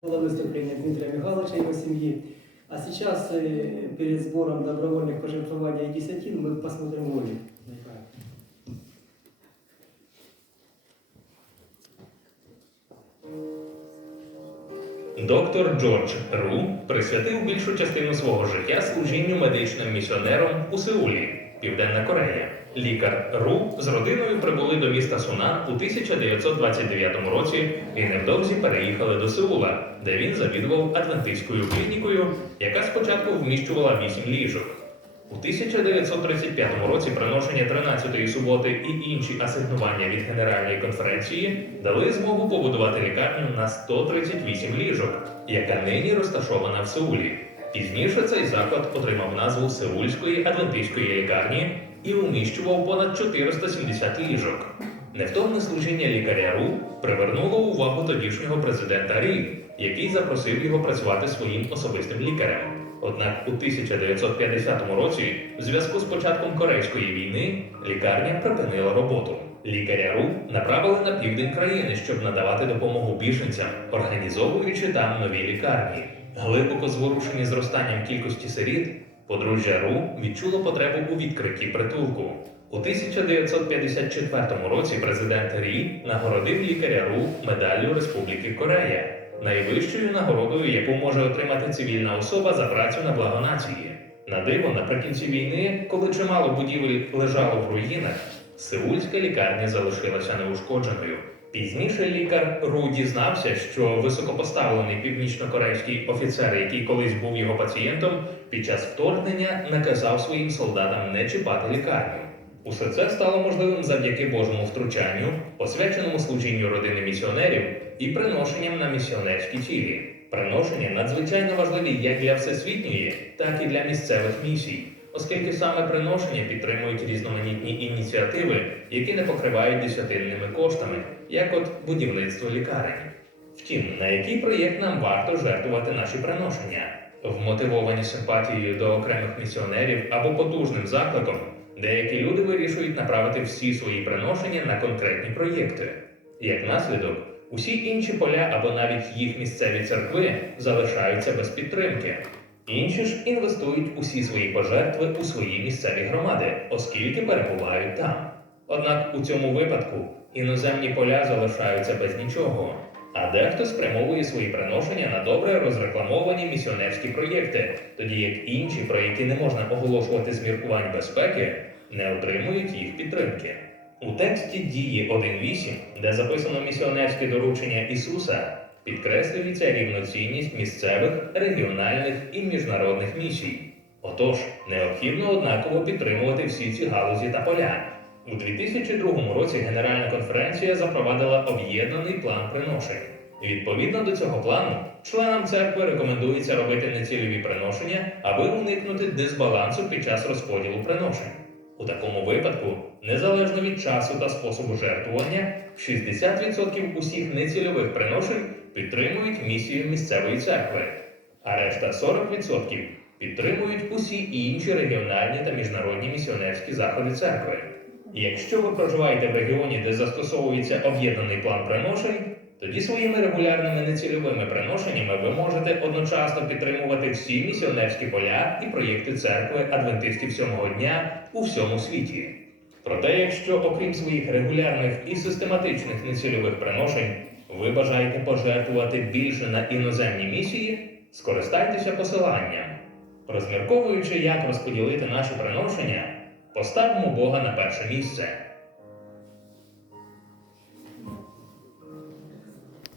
Было выступление Дмитрия Михайловича и его семьи. А сейчас э, перед сбором добровольных пожертвований и десятин мы посмотрим ролик. Доктор Джордж Ру присвятив більшу частину свого життя служінню медичним місіонером у Сеулі, Південна Корея. Лікар Ру з родиною прибули до міста Сунан у 1929 році і невдовзі переїхали до Сеула, де він завідував адвентистською клінікою, яка спочатку вміщувала 8 ліжок. У 1935 році приношення 13-ї суботи і інші асигнування від Генеральної конференції дали змогу побудувати лікарню на 138 ліжок, яка нині розташована в Сеулі. Пізніше цей заклад отримав назву Сеульської адвентистської лікарні і уміщував понад 470 ліжок. Невтомне служіння лікаря Ру привернуло увагу тодішнього президента Рі, який запросив його працювати своїм особистим лікарем. Однак у 1950 році, в зв'язку з початком Корейської війни, лікарня припинила роботу. Лікаря РУ направили на південь країни, щоб надавати допомогу біженцям, організовуючи там нові лікарні. Глибоко зворушені зростанням кількості сиріт, подружжя РУ відчуло потребу у відкритті притулку. У 1954 році президент Рі нагородив лікаря РУ медаллю Республіки Корея, найвищою нагородою, яку може отримати цивільна особа за працю на благо нації. На диво, наприкінці війни, коли чимало будівель лежало в руїнах, Сеульська лікарня залишилася неушкодженою. Пізніше лікар Ру дізнався, що високопоставлений північнокорейський офіцер, який колись був його пацієнтом, під час вторгнення наказав своїм солдатам не чіпати лікарню. Усе це стало можливим завдяки Божому втручанню, освяченому служінню родини місіонерів і приношенням на місіонерські цілі. Приношення надзвичайно важливі як для всесвітньої, так і для місцевих місій, оскільки саме приношення підтримують різноманітні ініціативи, які не покривають десятинними коштами, як от будівництво лікарень. Втім, на який проєкт нам варто жертвувати наші приношення? Вмотивовані симпатією до окремих місіонерів або потужним закликом, деякі люди вирішують направити всі свої приношення на конкретні проєкти. Як наслідок, усі інші поля або навіть їх місцеві церкви залишаються без підтримки. Інші ж інвестують усі свої пожертви у свої місцеві громади, оскільки перебувають там. Однак у цьому випадку іноземні поля залишаються без нічого, а дехто спрямовує свої приношення на добре розрекламовані місіонерські проєкти, тоді як інші, про які не можна оголошувати з міркувань безпеки, не отримують їх підтримки. У тексті дії 1.8, де записано місіонерське доручення Ісуса, підкреслюється рівноцінність місцевих, регіональних і міжнародних місій. Отож, необхідно однаково підтримувати всі ці галузі та поля. У 2002 році Генеральна конференція запровадила об'єднаний план приношень. Відповідно до цього плану, членам церкви рекомендується робити нецільові приношення, аби уникнути дисбалансу під час розподілу приношень. У такому випадку, незалежно від часу та способу жертвування, 60% усіх нецільових приношень підтримують місію місцевої церкви, а решта 40% підтримують усі інші регіональні та міжнародні місіонерські заходи церкви. Якщо ви проживаєте в регіоні, де застосовується об'єднаний план приношень, тоді своїми регулярними нецільовими приношеннями ви можете одночасно підтримувати всі місіонерські поля і проєкти церкви адвентистів сьомого дня у всьому світі. Проте, якщо окрім своїх регулярних і систематичних нецільових приношень, ви бажаєте пожертвувати більше на іноземні місії, скористайтеся посиланням. Розмірковуючи, як розподілити наші приношення, поставимо Бога на перше місце.